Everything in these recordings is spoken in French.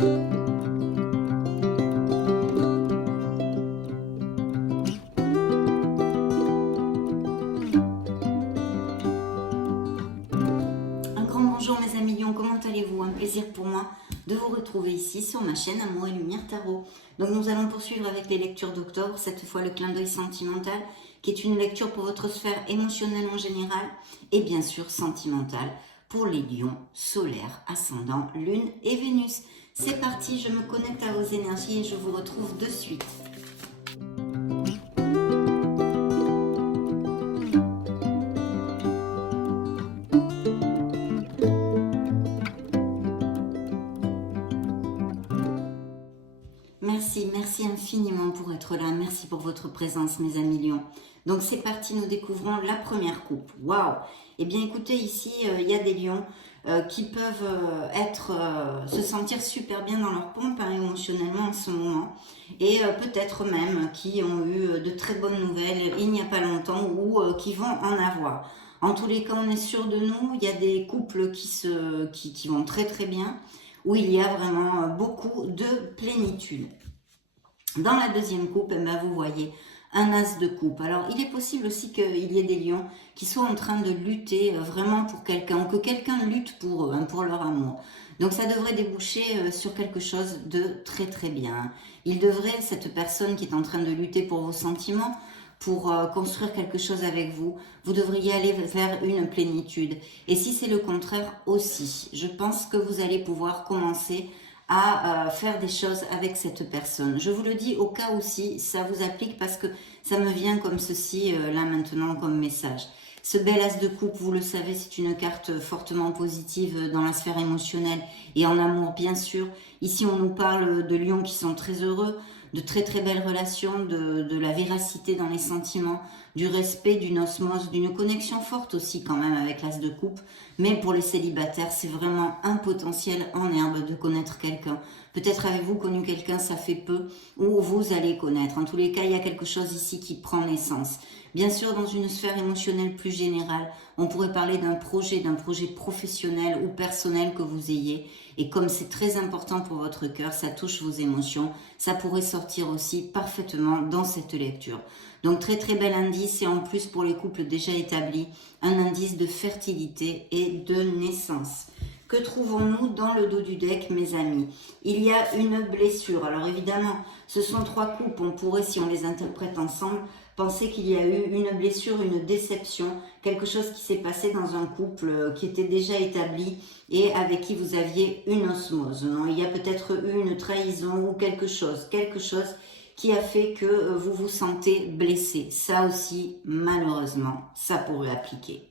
Bonjour mes amis lions, comment allez-vous? Un plaisir pour moi de vous retrouver ici sur ma chaîne Amour et Lumière Tarot. Donc nous allons poursuivre avec les lectures d'octobre, cette fois le clin d'œil sentimental, qui est une lecture pour votre sphère émotionnelle en général et bien sûr sentimentale pour les lions solaires, ascendant, lune et Vénus. C'est parti, je me connecte à vos énergies et je vous retrouve de suite. Merci infiniment pour être là. Merci pour votre présence, mes amis lions. Donc c'est parti, nous découvrons la première coupe. Waouh! Eh bien écoutez, ici, il y a des lions qui peuvent se sentir super bien dans leur pompe émotionnellement en ce moment. Et peut-être même qui ont eu de très bonnes nouvelles il n'y a pas longtemps ou qui vont en avoir. En tous les cas, on est sûr de nous. Il y a des couples qui vont très très bien, où il y a vraiment beaucoup de plénitude. Dans la deuxième coupe, vous voyez un as de coupe. Alors, il est possible aussi qu'il y ait des lions qui soient en train de lutter vraiment pour quelqu'un, ou que quelqu'un lutte pour eux, pour leur amour. Donc, ça devrait déboucher sur quelque chose de très très bien. Il devrait, cette personne qui est en train de lutter pour vos sentiments, pour construire quelque chose avec vous, vous devriez aller vers une plénitude. Et si c'est le contraire aussi, je pense que vous allez pouvoir commencer à faire des choses avec cette personne. Je vous le dis au cas où si ça vous applique parce que ça me vient comme ceci là maintenant comme message. Ce bel as de coupe, vous le savez, c'est une carte fortement positive dans la sphère émotionnelle et en amour bien sûr. Ici on nous parle de lions qui sont très heureux, de très très belles relations, de la véracité dans les sentiments, du respect, d'une osmose, d'une connexion forte aussi quand même avec l'as de coupe. Mais pour les célibataires, c'est vraiment un potentiel en herbe de connaître quelqu'un. Peut-être avez-vous connu quelqu'un, ça fait peu, ou vous allez connaître. En tous les cas, il y a quelque chose ici qui prend naissance. Bien sûr, dans une sphère émotionnelle plus générale, on pourrait parler d'un projet professionnel ou personnel que vous ayez. Et comme c'est très important pour votre cœur, ça touche vos émotions, ça pourrait sortir aussi parfaitement dans cette lecture. Donc très très bel indice et en plus pour les couples déjà établis, un indice de fertilité et de naissance. Que trouvons-nous dans le dos du deck, mes amis? Il y a une blessure. Alors évidemment, ce sont trois coupes. On pourrait, si on les interprète ensemble, penser qu'il y a eu une blessure, une déception, quelque chose qui s'est passé dans un couple qui était déjà établi et avec qui vous aviez une osmose. Non, il y a peut-être eu une trahison ou quelque chose qui a fait que vous vous sentez blessé. Ça aussi, malheureusement, ça pourrait appliquer.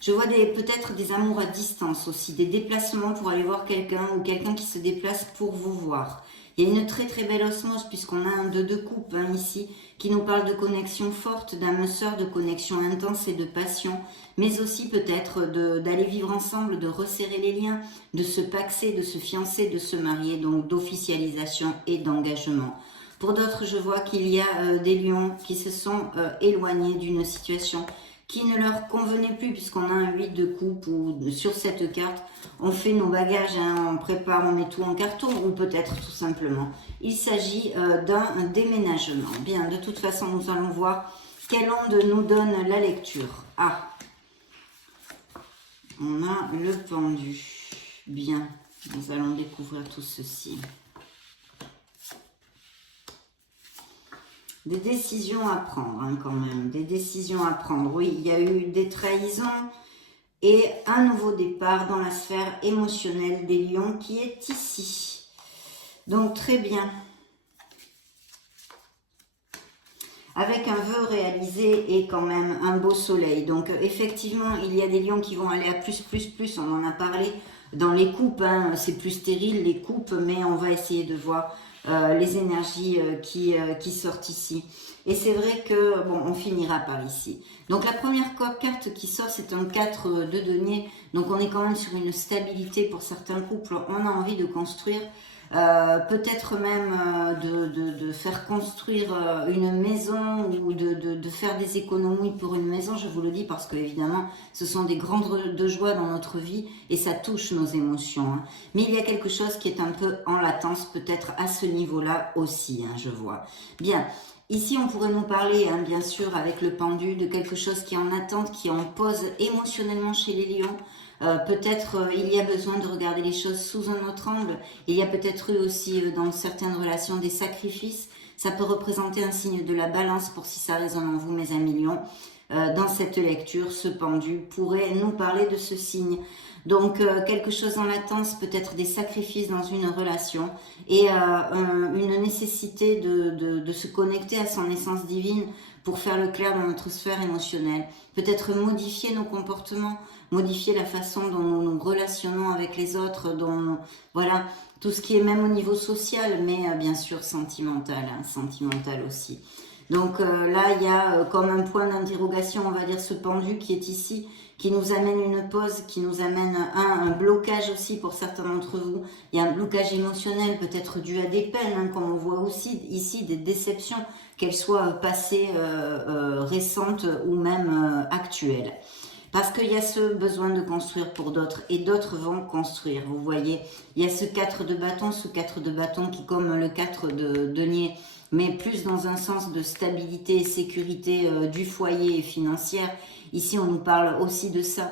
Je vois peut-être des amours à distance aussi, des déplacements pour aller voir quelqu'un ou quelqu'un qui se déplace pour vous voir. Il y a une très très belle osmose puisqu'on a un 2 de coupe ici qui nous parle de connexion forte, d'âme sœur, de connexion intense et de passion, mais aussi peut-être d'aller vivre ensemble, de resserrer les liens, de se paxer, de se fiancer, de se marier, donc d'officialisation et d'engagement. Pour d'autres, je vois qu'il y a des lions qui se sont éloignés d'une situation qui ne leur convenait plus puisqu'on a un 8 de coupe ou sur cette carte, on fait nos bagages, on prépare, on met tout en carton ou peut-être tout simplement. Il s'agit d'un déménagement. Bien, de toute façon, nous allons voir quelle onde nous donne la lecture. Ah, on a le pendu. Bien, nous allons découvrir tout ceci. Des décisions à prendre quand même, des décisions à prendre. Oui, il y a eu des trahisons et un nouveau départ dans la sphère émotionnelle des lions qui est ici. Donc très bien. Avec un vœu réalisé et quand même un beau soleil. Donc effectivement, il y a des lions qui vont aller à plus, on en a parlé dans les coupes, c'est plus stérile les coupes, mais on va essayer de voir les énergies qui sortent ici. Et c'est vrai que, bon, on finira par ici. Donc la première carte qui sort, c'est un 4 de denier. Donc on est quand même sur une stabilité pour certains couples. On a envie de construire peut-être même de faire construire une maison ou de faire des économies pour une maison. Je vous le dis parce que évidemment ce sont des grandes de joie dans notre vie et ça touche nos émotions, hein. Mais il y a quelque chose qui est un peu en latence peut-être à ce niveau-là aussi, hein, je vois. Bien. Ici, on pourrait nous parler, hein, bien sûr, avec le pendu, de quelque chose qui est en attente, qui est en pause émotionnellement chez les lions. Peut-être il y a besoin de regarder les choses sous un autre angle. Il y a peut-être eu aussi dans certaines relations des sacrifices. Ça peut représenter un signe de la balance pour si ça résonne en vous, mes amis lions. Dans cette lecture, ce pendu pourrait nous parler de ce signe. Donc quelque chose en latence, peut-être des sacrifices dans une relation et une nécessité de se connecter à son essence divine pour faire le clair dans notre sphère émotionnelle. Peut-être modifier nos comportements, modifier la façon dont nous nous relationnons avec les autres, dont voilà, tout ce qui est même au niveau social, mais bien sûr sentimental, hein, sentimental aussi. Donc là, il y a comme un point d'interrogation, on va dire, ce pendu qui est ici, qui nous amène une pause, qui nous amène un blocage aussi pour certains d'entre vous. Il y a un blocage émotionnel peut-être dû à des peines, hein, comme on voit aussi ici, des déceptions, qu'elles soient passées, récentes ou même actuelles. Parce qu'il y a ce besoin de construire pour d'autres et d'autres vont construire. Vous voyez, il y a ce 4 de bâton, qui comme le 4 de denier, mais plus dans un sens de stabilité et sécurité du foyer et financière. Ici, on nous parle aussi de ça.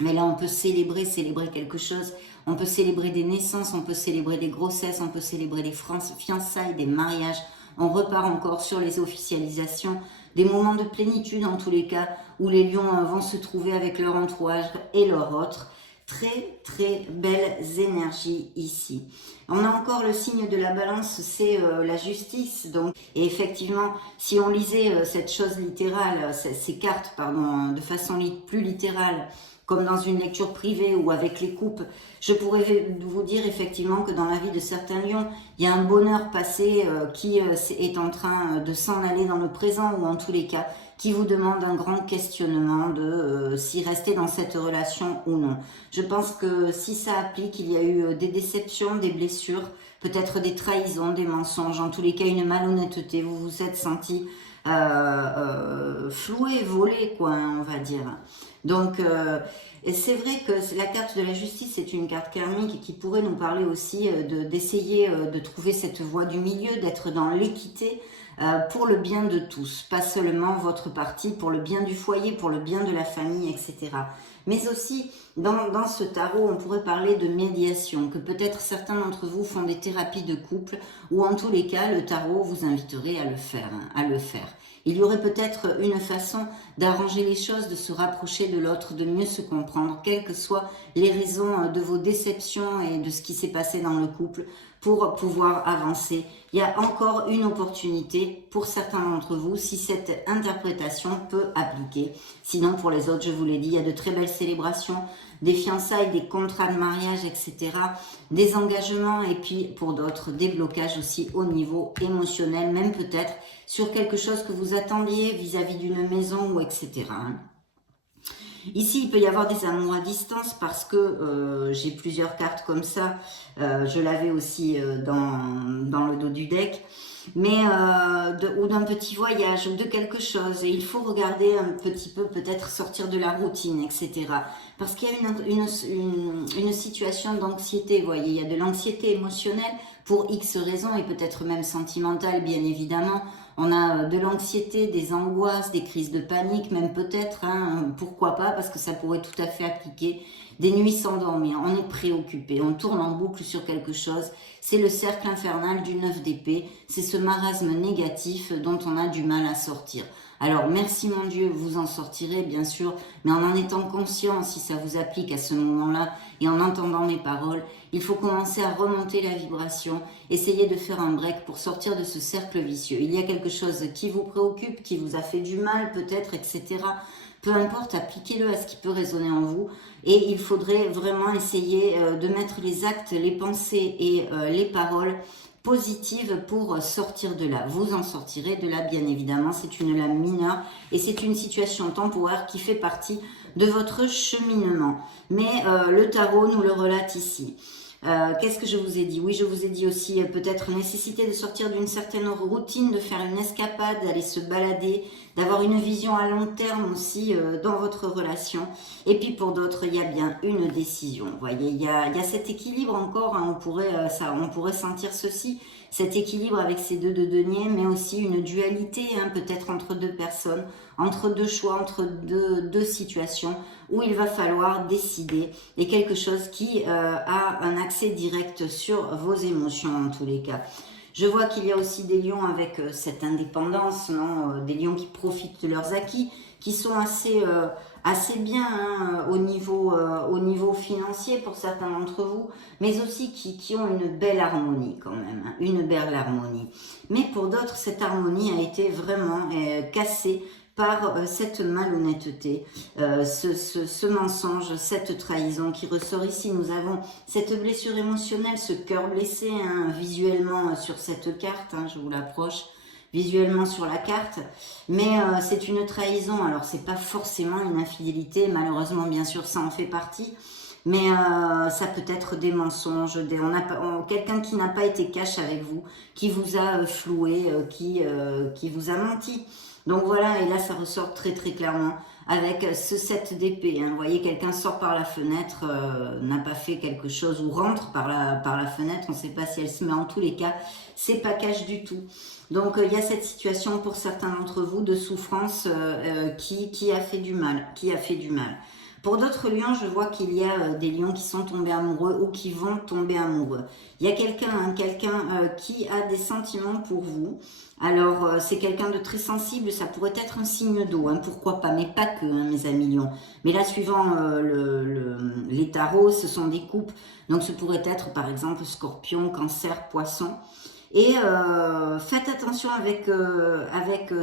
Mais là, on peut célébrer quelque chose. On peut célébrer des naissances, on peut célébrer des grossesses, on peut célébrer des fiançailles, des mariages. On repart encore sur les officialisations, des moments de plénitude en tous les cas, où les lions vont se trouver avec leur entourage et leur autre. Très très belles énergies ici. On a encore le signe de la balance, c'est la justice. Donc, et effectivement, si on lisait cette chose littérale, ces cartes, pardon, de façon plus littérale, comme dans une lecture privée ou avec les coupes, je pourrais vous dire effectivement que dans la vie de certains lions, il y a un bonheur passé qui est en train de s'en aller dans le présent, ou en tous les cas, qui vous demande un grand questionnement de s'y rester dans cette relation ou non. Je pense que si ça applique, il y a eu des déceptions, des blessures, peut-être des trahisons, des mensonges, en tous les cas une malhonnêteté, vous vous êtes senti floué, volé, quoi, hein, on va dire. Donc, c'est vrai que la carte de la justice est une carte karmique qui pourrait nous parler aussi d'essayer de trouver cette voie du milieu, d'être dans l'équité pour le bien de tous, pas seulement votre partie, pour le bien du foyer, pour le bien de la famille, etc. Mais aussi, dans ce tarot, on pourrait parler de médiation, que peut-être certains d'entre vous font des thérapies de couple, ou en tous les cas, le tarot vous inviterait à le faire, hein, à le faire. Il y aurait peut-être une façon d'arranger les choses, de se rapprocher de l'autre, de mieux se comprendre, quelles que soient les raisons de vos déceptions et de ce qui s'est passé dans le couple, pour pouvoir avancer. Il y a encore une opportunité pour certains d'entre vous si cette interprétation peut appliquer. Sinon, pour les autres, je vous l'ai dit, il y a de très belles célébrations, des fiançailles, des contrats de mariage, etc., des engagements, et puis pour d'autres, des blocages aussi au niveau émotionnel, même peut-être sur quelque chose que vous attendiez vis-à-vis d'une maison ou etc. Ici, il peut y avoir des amours à distance parce que j'ai plusieurs cartes comme ça. Je l'avais aussi dans le dos du deck. Mais ou d'un petit voyage ou de quelque chose. Et il faut regarder un petit peu, peut-être sortir de la routine, etc. Parce qu'il y a une situation d'anxiété, vous voyez. Il y a de l'anxiété émotionnelle pour X raisons et peut-être même sentimentale, bien évidemment. On a de l'anxiété, des angoisses, des crises de panique, même peut-être, hein, pourquoi pas, parce que ça pourrait tout à fait appliquer. Des nuits sans dormir, on est préoccupé, on tourne en boucle sur quelque chose. C'est le cercle infernal du 9 d'épée, c'est ce marasme négatif dont on a du mal à sortir. Alors merci mon Dieu, vous en sortirez bien sûr, mais en étant conscient, si ça vous applique à ce moment-là, et en entendant mes paroles, il faut commencer à remonter la vibration, essayer de faire un break pour sortir de ce cercle vicieux. Il y a quelque chose qui vous préoccupe, qui vous a fait du mal peut-être, etc. Peu importe, appliquez-le à ce qui peut résonner en vous. Et il faudrait vraiment essayer de mettre les actes, les pensées et les paroles positives pour sortir de là. Vous en sortirez de là, bien évidemment. C'est une lame mineure et c'est une situation temporaire qui fait partie de votre cheminement. Mais le tarot nous le relate ici. Qu'est-ce que je vous ai dit? Oui, je vous ai dit aussi peut-être nécessité de sortir d'une certaine routine, de faire une escapade, d'aller se balader, d'avoir une vision à long terme aussi dans votre relation. Et puis pour d'autres, il y a bien une décision. Vous voyez, il y a cet équilibre encore, hein, on pourrait sentir ceci, cet équilibre avec ces deux de deniers, mais aussi une dualité, hein, peut-être entre deux personnes, entre deux choix, entre deux situations, où il va falloir décider, et quelque chose qui a un accès direct sur vos émotions en tous les cas. Je vois qu'il y a aussi des lions avec cette indépendance, non, des lions qui profitent de leurs acquis, qui sont assez bien, hein, au niveau financier pour certains d'entre vous, mais aussi qui ont une belle harmonie quand même, hein, une belle harmonie. Mais pour d'autres, cette harmonie a été vraiment cassée par cette malhonnêteté, ce mensonge, cette trahison qui ressort ici. Nous avons cette blessure émotionnelle, ce cœur blessé, hein, visuellement sur cette carte, hein, je vous l'approche, visuellement sur la carte, mais c'est une trahison. Alors c'est pas forcément une infidélité, malheureusement bien sûr ça en fait partie, mais ça peut être des mensonges, quelqu'un qui n'a pas été cash avec vous, qui vous a floué, qui vous a menti. Donc voilà, et là ça ressort très très clairement avec ce 7 d'épée. Hein. Vous voyez, quelqu'un sort par la fenêtre, n'a pas fait quelque chose, ou rentre par la fenêtre, on ne sait pas si elle se met, en tous les cas, c'est pas cash du tout. Donc il y a cette situation pour certains d'entre vous de souffrance qui a fait du mal, Pour d'autres lions, je vois qu'il y a des lions qui sont tombés amoureux ou qui vont tomber amoureux. Il y a quelqu'un qui a des sentiments pour vous. Alors, c'est quelqu'un de très sensible, ça pourrait être un signe d'eau, hein, pourquoi pas, mais pas que, hein, mes amis lions. Mais là, suivant les tarots, ce sont des coupes, donc ce pourrait être par exemple scorpion, cancer, poisson. Et faites attention avec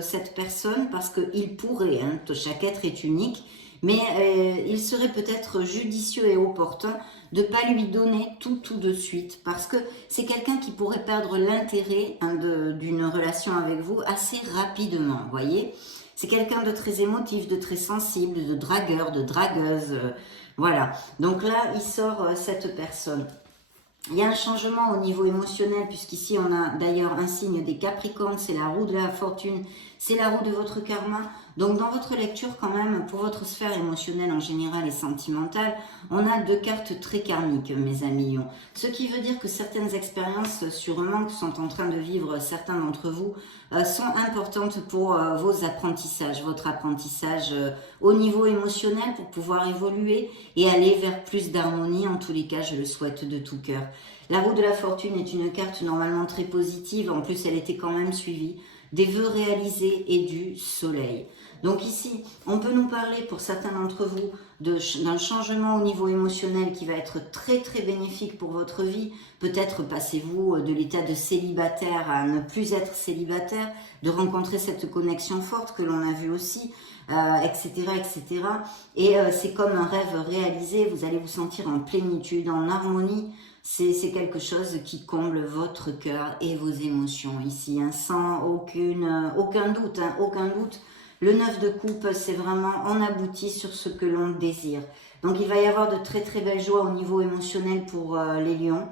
cette personne parce qu'il pourrait, hein, chaque être est unique, mais il serait peut-être judicieux et opportun de ne pas lui donner tout de suite, parce que c'est quelqu'un qui pourrait perdre l'intérêt, hein, d'une relation avec vous assez rapidement, vous voyez. C'est quelqu'un de très émotif, de très sensible, de dragueur, de dragueuse, voilà. Donc là, il sort cette personne. Il y a un changement au niveau émotionnel, puisqu'ici on a d'ailleurs un signe des Capricornes, c'est la roue de la fortune, c'est la roue de votre karma. Donc dans votre lecture quand même, pour votre sphère émotionnelle en général et sentimentale, on a deux cartes très karmiques, mes amis lions. Ce qui veut dire que certaines expériences sûrement que sont en train de vivre certains d'entre vous sont importantes pour vos apprentissages, votre apprentissage au niveau émotionnel pour pouvoir évoluer et aller vers plus d'harmonie. En tous les cas, je le souhaite de tout cœur. La roue de la fortune est une carte normalement très positive, en plus elle était quand même suivie des vœux réalisés et du soleil. Donc ici, on peut nous parler pour certains d'entre vous d'un changement au niveau émotionnel qui va être très très bénéfique pour votre vie. Peut-être passez-vous de l'état de célibataire à ne plus être célibataire, de rencontrer cette connexion forte que l'on a vue aussi, etc. etc. Et c'est comme un rêve réalisé, vous allez vous sentir en plénitude, en harmonie. C'est quelque chose qui comble votre cœur et vos émotions ici, hein, sans aucun doute, hein, aucun doute. Le 9 de coupe, c'est vraiment, on aboutit sur ce que l'on désire. Donc il va y avoir de très très belles joies au niveau émotionnel pour les lions.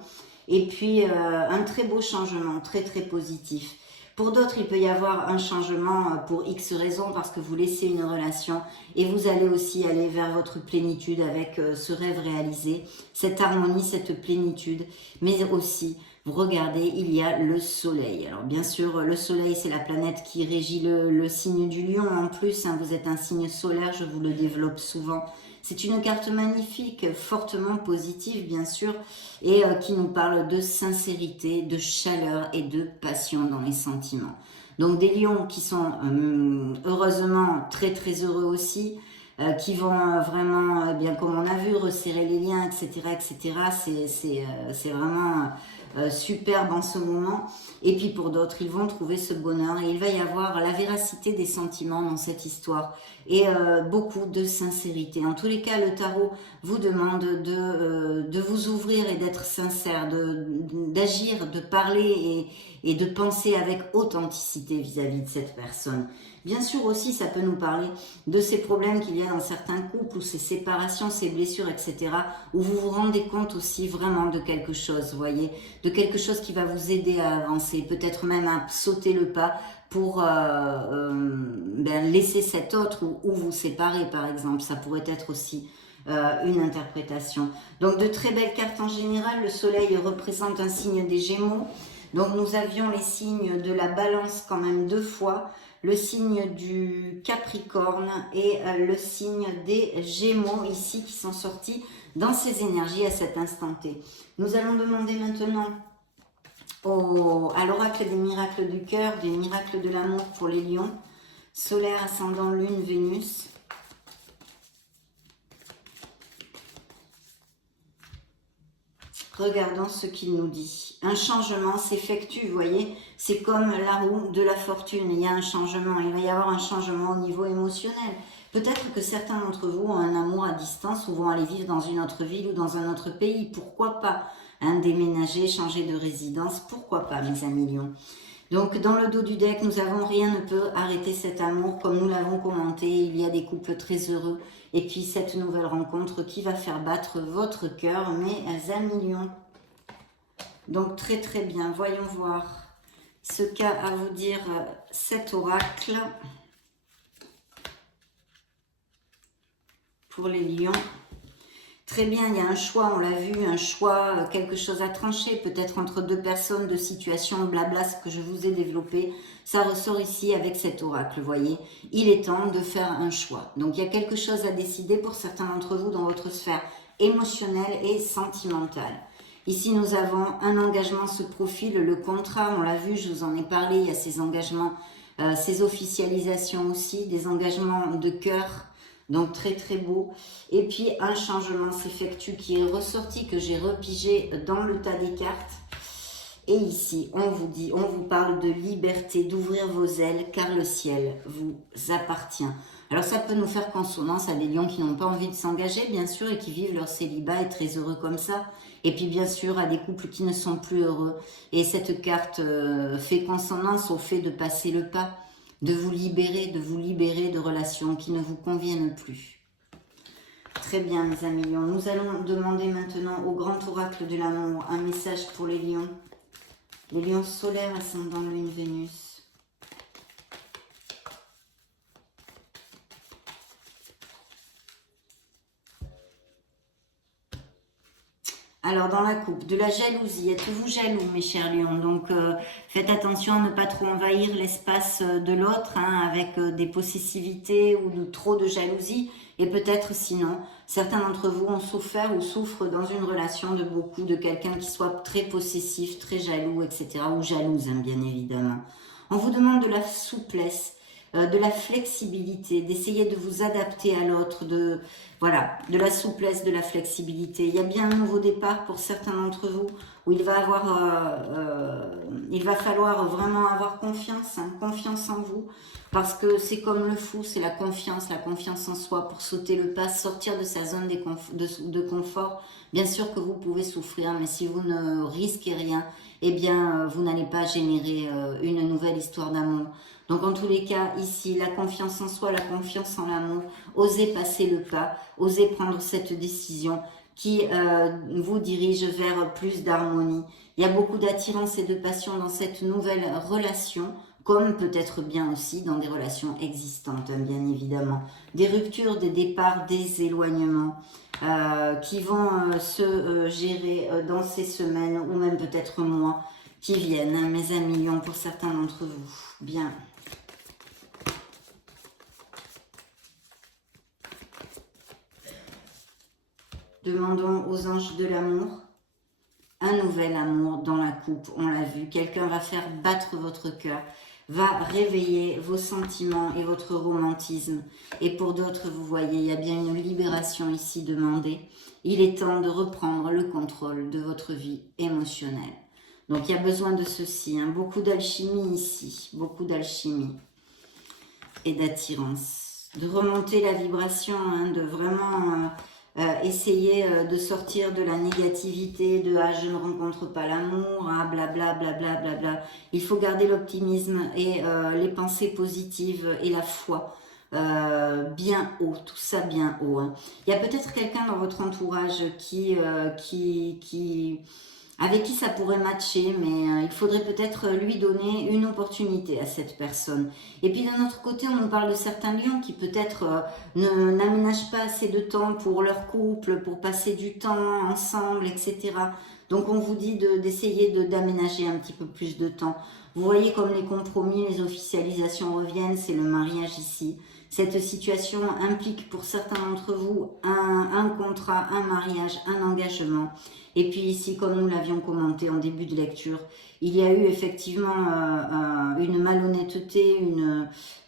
Et puis un très beau changement, très très positif. Pour d'autres, il peut y avoir un changement pour X raisons, parce que vous laissez une relation et vous allez aussi aller vers votre plénitude avec ce rêve réalisé, cette harmonie, cette plénitude, mais aussi, vous regardez, il y a le soleil. Alors bien sûr, le soleil, c'est la planète qui régit le signe du lion. En plus, hein, vous êtes un signe solaire, je vous le développe souvent. C'est une carte magnifique, fortement positive bien sûr, et qui nous parle de sincérité, de chaleur et de passion dans les sentiments. Donc des lions qui sont heureusement très très heureux aussi, qui vont vraiment, bien comme on a vu, resserrer les liens, etc. etc. C'est vraiment superbe en ce moment. Et puis pour d'autres, ils vont trouver ce bonheur et il va y avoir la véracité des sentiments dans cette histoire et beaucoup de sincérité. En tous les cas, le tarot vous demande de vous ouvrir et d'être sincère, d'agir, de parler et de penser avec authenticité vis-à-vis de cette personne. Bien sûr aussi, ça peut nous parler de ces problèmes qu'il y a dans certains couples, ou ces séparations, ces blessures, etc. Où vous vous rendez compte aussi vraiment de quelque chose, vous voyez, de quelque chose qui va vous aider à avancer, peut-être même à sauter le pas pour laisser cet autre ou vous séparer, par exemple. Ça pourrait être aussi une interprétation. Donc de très belles cartes en général. Le soleil représente un signe des Gémeaux. Donc nous avions les signes de la Balance quand même 2 fois, le signe du Capricorne et le signe des Gémeaux ici qui sont sortis dans ces énergies à cet instant T. Nous allons demander maintenant à l'oracle des miracles du cœur, des miracles de l'amour pour les lions, solaire, ascendant, lune, Vénus. Regardons ce qu'il nous dit. Un changement s'effectue, vous voyez, c'est comme la roue de la fortune. Il y a un changement, il va y avoir un changement au niveau émotionnel. Peut-être que certains d'entre vous ont un amour à distance ou vont aller vivre dans une autre ville ou dans un autre pays. Pourquoi pas déménager, changer de résidence, pourquoi pas, mes amis lions. Donc, dans le dos du deck, nous avons rien ne peut arrêter cet amour, comme nous l'avons commenté. Il y a des couples très heureux. Et puis, cette nouvelle rencontre qui va faire battre votre cœur, mes amis lions. Donc, très très bien. Voyons voir ce qu'a à vous dire cet oracle pour les lions. Très bien, il y a un choix, on l'a vu, un choix, quelque chose à trancher, peut-être entre 2 personnes, de situations, blabla, ce que je vous ai développé. Ça ressort ici avec cet oracle, vous voyez. Il est temps de faire un choix. Donc, il y a quelque chose à décider pour certains d'entre vous dans votre sphère émotionnelle et sentimentale. Ici, nous avons un engagement se profile, le contrat, on l'a vu, je vous en ai parlé, il y a ces engagements, ces officialisations aussi, des engagements de cœur. Donc très très beau. Et puis un changement s'effectue qui est ressorti, que j'ai repigé dans le tas des cartes. Et ici, on vous dit, on vous parle de liberté, d'ouvrir vos ailes, car le ciel vous appartient. Alors ça peut nous faire consonance à des lions qui n'ont pas envie de s'engager, bien sûr, et qui vivent leur célibat et très heureux comme ça. Et puis bien sûr, à des couples qui ne sont plus heureux. Et cette carte fait consonance au fait de passer le pas, de vous libérer de relations qui ne vous conviennent plus. Très bien, mes amis lions. Nous allons demander maintenant au grand oracle de l'amour un message pour les lions. Les lions solaires, ascendant lune, Vénus. Alors, dans la coupe, de la jalousie. Êtes-vous jaloux, mes chers lions? Donc, faites attention à ne pas trop envahir l'espace de l'autre, hein, avec des possessivités ou trop de jalousie. Et peut-être sinon, certains d'entre vous ont souffert ou souffrent dans une relation de quelqu'un qui soit très possessif, très jaloux, etc. Ou jalouse, hein, bien évidemment. On vous demande de la souplesse, de la flexibilité, d'essayer de vous adapter à l'autre, voilà, de la souplesse, de la flexibilité. Il y a bien un nouveau départ pour certains d'entre vous où il va falloir vraiment avoir confiance, hein, confiance en vous, parce que c'est comme le fou, c'est la confiance en soi pour sauter le pas, sortir de sa zone de confort. Bien sûr que vous pouvez souffrir, mais si vous ne risquez rien, eh bien, vous n'allez pas générer une nouvelle histoire d'amour. Donc, en tous les cas, ici, la confiance en soi, la confiance en l'amour, osez passer le pas, osez prendre cette décision qui vous dirige vers plus d'harmonie. Il y a beaucoup d'attirance et de passion dans cette nouvelle relation, comme peut-être bien aussi dans des relations existantes, hein, bien évidemment. Des ruptures, des départs, des éloignements qui vont se gérer dans ces semaines ou même peut-être mois qui viennent, hein, mes amis lions, pour certains d'entre vous. Bien. Demandons aux anges de l'amour un nouvel amour dans la coupe. On l'a vu, quelqu'un va faire battre votre cœur, va réveiller vos sentiments et votre romantisme. Et pour d'autres, vous voyez, il y a bien une libération ici demandée. Il est temps de reprendre le contrôle de votre vie émotionnelle. Donc, il y a besoin de ceci, hein. Beaucoup d'alchimie ici, beaucoup d'alchimie et d'attirance. De remonter la vibration, hein, de vraiment Essayer de sortir de la négativité, de ah je ne rencontre pas l'amour, ah blabla blabla blabla. Il faut garder l'optimisme et les pensées positives et la foi bien haut, tout ça bien haut. Hein. Il y a peut-être quelqu'un dans votre entourage avec qui ça pourrait matcher, mais il faudrait peut-être lui donner une opportunité à cette personne. Et puis d'un autre côté, on nous parle de certains lions qui peut-être n'aménagent pas assez de temps pour leur couple, pour passer du temps ensemble, etc. Donc on vous dit d'essayer d'aménager un petit peu plus de temps. Vous voyez comme les compromis, les officialisations reviennent, c'est le mariage ici. Cette situation implique pour certains d'entre vous un contrat, un mariage, un engagement. Et puis ici, comme nous l'avions commenté en début de lecture, il y a eu effectivement une malhonnêteté,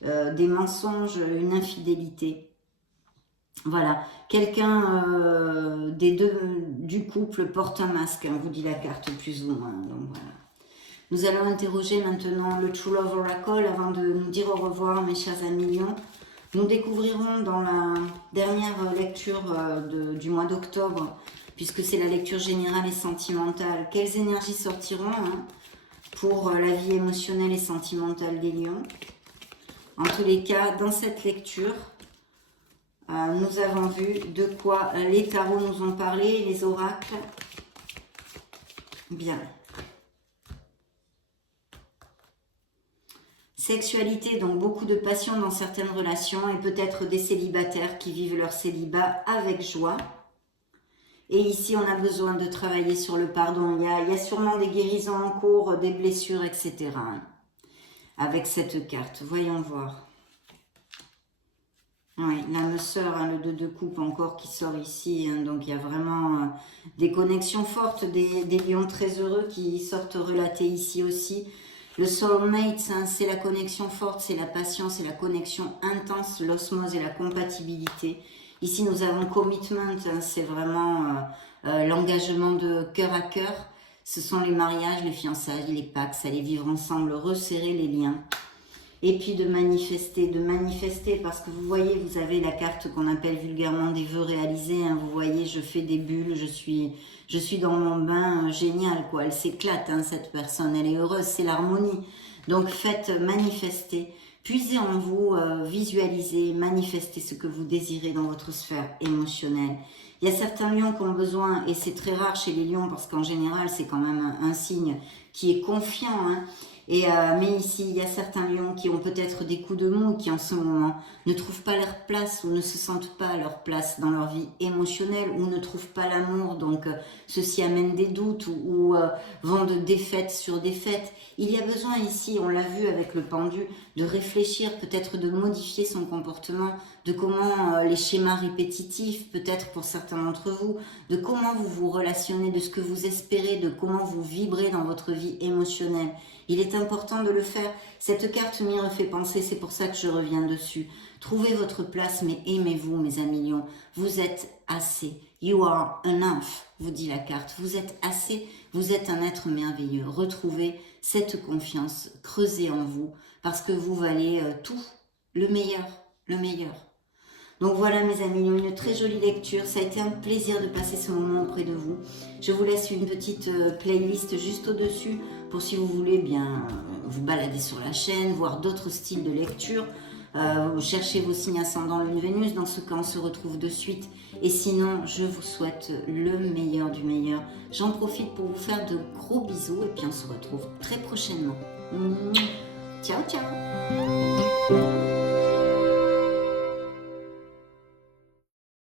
des mensonges, une infidélité. Voilà, quelqu'un des deux du couple porte un masque, on vous dit la carte plus ou moins. Donc voilà. Nous allons interroger maintenant le True Love Oracle avant de nous dire au revoir, mes chers amis lions. Nous découvrirons dans la dernière lecture du mois d'octobre, puisque c'est la lecture générale et sentimentale, quelles énergies sortiront pour la vie émotionnelle et sentimentale des lions. En tous les cas, dans cette lecture, nous avons vu de quoi les tarots nous ont parlé, les oracles. Bien. Sexualité, donc beaucoup de passion dans certaines relations et peut-être des célibataires qui vivent leur célibat avec joie. Et ici, on a besoin de travailler sur le pardon. Il y a sûrement des guérisons en cours, des blessures, etc. Avec cette carte, voyons voir. Oui, l'âme sœur, le 2 de coupe encore qui sort ici. Donc, il y a vraiment des connexions fortes, des lions très heureux qui sortent relatés ici aussi. Le soulmate, c'est la connexion forte, c'est la passion, c'est la connexion intense, l'osmose et la compatibilité. Ici, nous avons commitment, c'est vraiment l'engagement de cœur à cœur. Ce sont les mariages, les fiançailles, les pactes, aller vivre ensemble, resserrer les liens. Et puis de manifester parce que vous voyez, vous avez la carte qu'on appelle vulgairement des vœux réalisés. Vous voyez, je fais des bulles, je suis dans mon bain, génial quoi. Elle s'éclate, cette personne, elle est heureuse, c'est l'harmonie. Donc faites manifester, puisez en vous, visualisez, manifestez ce que vous désirez dans votre sphère émotionnelle. Il y a certains lions qui ont besoin, et c'est très rare chez les lions parce qu'en général c'est quand même un signe qui est confiant, mais ici, il y a certains lions qui ont peut-être des coups de mou, qui en ce moment ne trouvent pas leur place ou ne se sentent pas à leur place dans leur vie émotionnelle ou ne trouvent pas l'amour. Donc, ceci amène des doutes ou vont de défaite sur défaite. Il y a besoin ici, on l'a vu avec le pendu, de réfléchir, peut-être de modifier son comportement, de comment les schémas répétitifs, peut-être pour certains d'entre vous, de comment vous vous relationnez, de ce que vous espérez, de comment vous vibrez dans votre vie émotionnelle. Il est important de le faire. Cette carte m'y refait penser, c'est pour ça que je reviens dessus. Trouvez votre place, mais aimez-vous, mes amis lions. Vous êtes assez. You are enough, vous dit la carte. Vous êtes assez, vous êtes un être merveilleux. Retrouvez cette confiance, creusez en vous, parce que vous valez tout, le meilleur, le meilleur. Donc voilà mes amis, une très jolie lecture. Ça a été un plaisir de passer ce moment auprès de vous. Je vous laisse une petite playlist juste au-dessus pour si vous voulez bien vous balader sur la chaîne, voir d'autres styles de lecture. Cherchez vos signes ascendants Lune Vénus. Dans ce cas, on se retrouve de suite. Et sinon, je vous souhaite le meilleur du meilleur. J'en profite pour vous faire de gros bisous et puis on se retrouve très prochainement. Ciao, ciao!